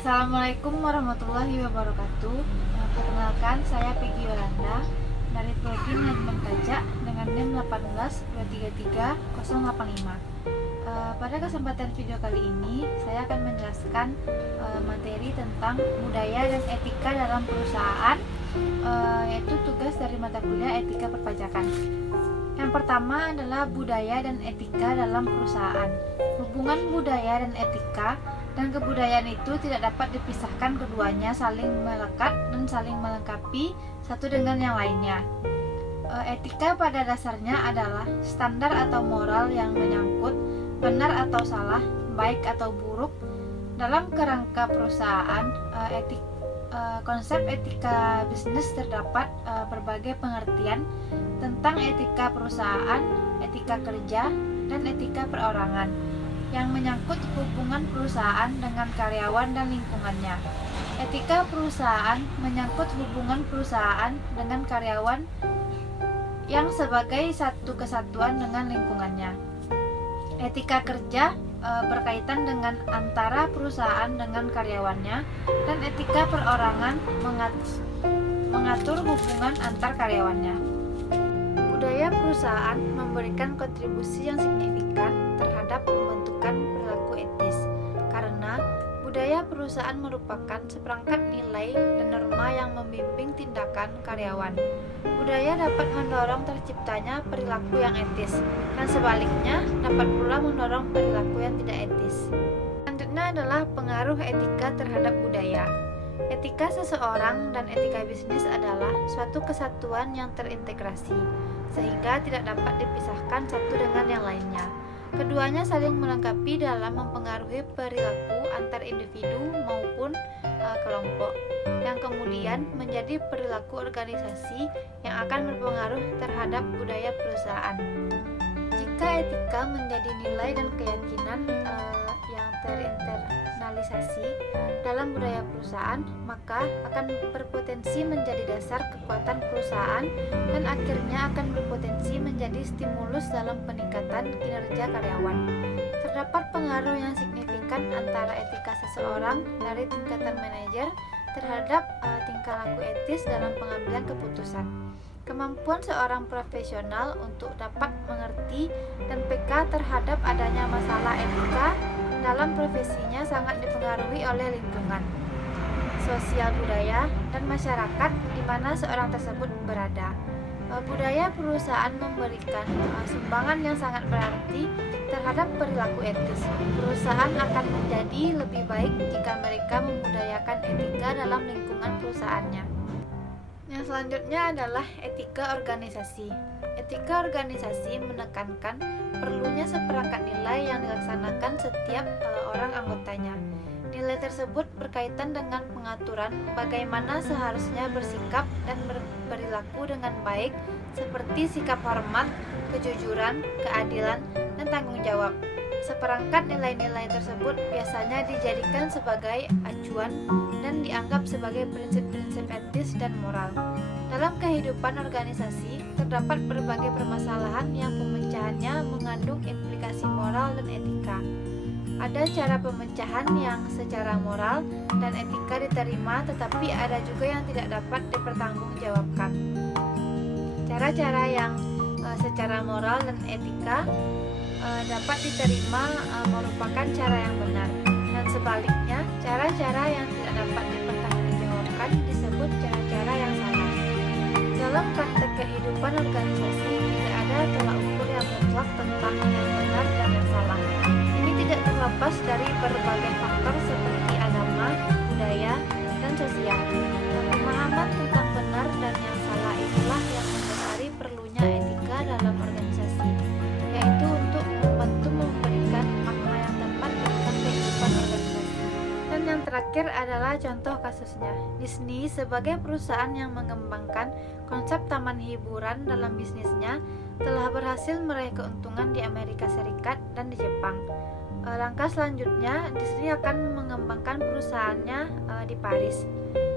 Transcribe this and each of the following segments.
Assalamualaikum warahmatullahi wabarakatuh. Perkenalkan, saya Peggy Yolanda dari Prodi Manajemen Pajak dengan NIM 182333085. Pada kesempatan video kali ini, saya akan menjelaskan materi tentang budaya dan etika dalam perusahaan, yaitu tugas dari mata kuliah Etika Perpajakan. Yang pertama adalah budaya dan etika dalam perusahaan. Hubungan budaya dan etika dan kebudayaan itu tidak dapat dipisahkan, keduanya saling melekat dan saling melengkapi satu dengan yang lainnya. Etika pada dasarnya adalah standar atau moral yang menyangkut benar atau salah, baik atau buruk. Dalam kerangka perusahaan, konsep etika bisnis terdapat berbagai pengertian tentang etika perusahaan, etika kerja, dan etika perorangan yang menyangkut hubungan perusahaan dengan karyawan dan lingkungannya. Etika perusahaan menyangkut hubungan perusahaan dengan karyawan yang sebagai satu kesatuan dengan lingkungannya. Etika kerja berkaitan dengan antara perusahaan dengan karyawannya, dan etika perorangan mengatur hubungan antar karyawannya. Budaya perusahaan memberikan kontribusi yang signifikan terhadap pembentukan perilaku etis, karena budaya perusahaan merupakan seperangkat nilai dan norma yang membimbing tindakan karyawan. Budaya dapat mendorong terciptanya perilaku yang etis, dan sebaliknya dapat pula mendorong perilaku yang tidak etis. Selanjutnya adalah pengaruh etika terhadap budaya. Etika seseorang dan etika bisnis adalah suatu kesatuan yang terintegrasi, sehingga tidak dapat dipisahkan satu dengan yang lainnya. Keduanya saling melengkapi dalam mempengaruhi perilaku antar individu maupun kelompok, yang kemudian menjadi perilaku organisasi yang akan berpengaruh terhadap budaya perusahaan. Jika etika menjadi nilai dan keyakinan yang terinternalisasi dalam budaya perusahaan, maka akan berpotensi menjadi dasar kekuatan perusahaan dan akhirnya akan berpotensi menjadi stimulus dalam peningkatan kinerja karyawan. Terdapat pengaruh yang signifikan antara etika seseorang dari tingkatan manajer terhadap tingkah laku etis dalam pengambilan keputusan. Kemampuan seorang profesional untuk dapat mengerti dan peka terhadap adanya masalah etika dalam profesinya sangat dipengaruhi oleh lingkungan, sosial budaya, dan masyarakat di mana seorang tersebut berada. Budaya perusahaan memberikan sumbangan yang sangat berarti terhadap perilaku etis. Perusahaan akan menjadi lebih baik jika mereka membudayakan etika dalam lingkungan perusahaannya. Yang selanjutnya adalah etika organisasi. Etika organisasi menekankan perlunya seperangkat nilai yang dilaksanakan setiap orang anggotanya. Nilai tersebut berkaitan dengan pengaturan bagaimana seharusnya bersikap dan berperilaku dengan baik, seperti sikap hormat, kejujuran, keadilan, dan tanggung jawab. Seperangkat nilai-nilai tersebut biasanya dijadikan sebagai acuan dan dianggap sebagai prinsip-prinsip etis dan moral. Dalam kehidupan organisasi, terdapat berbagai permasalahan yang pemecahannya mengandung implikasi moral dan etika. Ada cara pemecahan yang secara moral dan etika diterima, tetapi ada juga yang tidak dapat dipertanggungjawabkan. Cara-cara yang secara moral dan etika dapat diterima merupakan cara yang benar, dan sebaliknya cara-cara yang tidak dapat dipertanggungjawabkan disebut cara-cara yang salah. Dalam praktek kehidupan organisasi tidak ada tolak ukur yang mutlak tentang yang benar dan yang salah. Ini tidak terlepas dari berbagai faktor seperti agama, budaya, dan sosial. Dan pemahaman tentang benar dan yang salah itulah yang mendasari perlunya etika dalam organisasi, yaitu untuk membantu memberikan makna yang tepat tentang kehidupan organisasi. Dan yang terakhir adalah contoh kasusnya. Disney sebagai perusahaan yang mengembangkan konsep taman hiburan dalam bisnisnya telah berhasil meraih keuntungan di Amerika Serikat dan di Jepang. Langkah selanjutnya, Disney akan mengembangkan perusahaannya di Paris.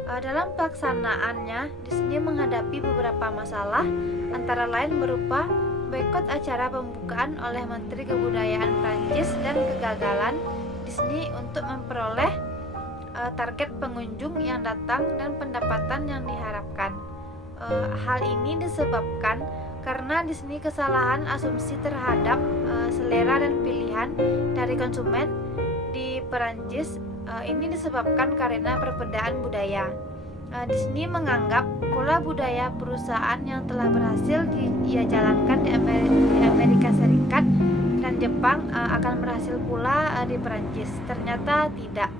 Dalam pelaksanaannya, Disney menghadapi beberapa masalah, antara lain berupa boikot acara pembukaan oleh Menteri Kebudayaan Prancis dan kegagalan Disney untuk memperoleh target pengunjung yang datang dan pendapatan yang diharapkan. Hal ini disebabkan karena di sini kesalahan asumsi terhadap selera dan pilihan dari konsumen di Perancis ini disebabkan karena perbedaan budaya. Di sini menganggap pola budaya perusahaan yang telah berhasil ia jalankan di Amerika Serikat dan Jepang akan berhasil pula di Perancis. Ternyata tidak.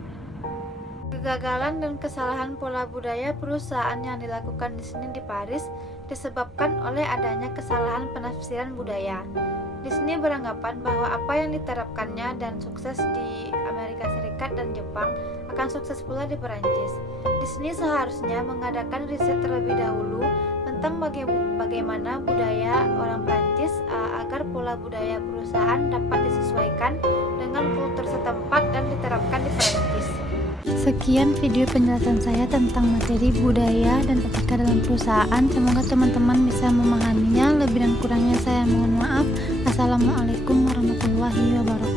Kegagalan dan kesalahan pola budaya perusahaan yang dilakukan di sini di Paris disebabkan oleh adanya kesalahan penafsiran budaya. Di sini beranggapan bahwa apa yang diterapkannya dan sukses di Amerika Serikat dan Jepang akan sukses pula di Perancis. Di sini seharusnya mengadakan riset terlebih dahulu tentang bagaimana budaya orang Perancis agar pola budaya perusahaan dapat disesuaikan dengan kultur setempat dan diterapkan di Perancis. Sekian video penjelasan saya tentang materi budaya dan etika dalam perusahaan. Semoga teman-teman bisa memahaminya. Lebih dan kurangnya saya mohon maaf. Assalamualaikum warahmatullahi wabarakatuh.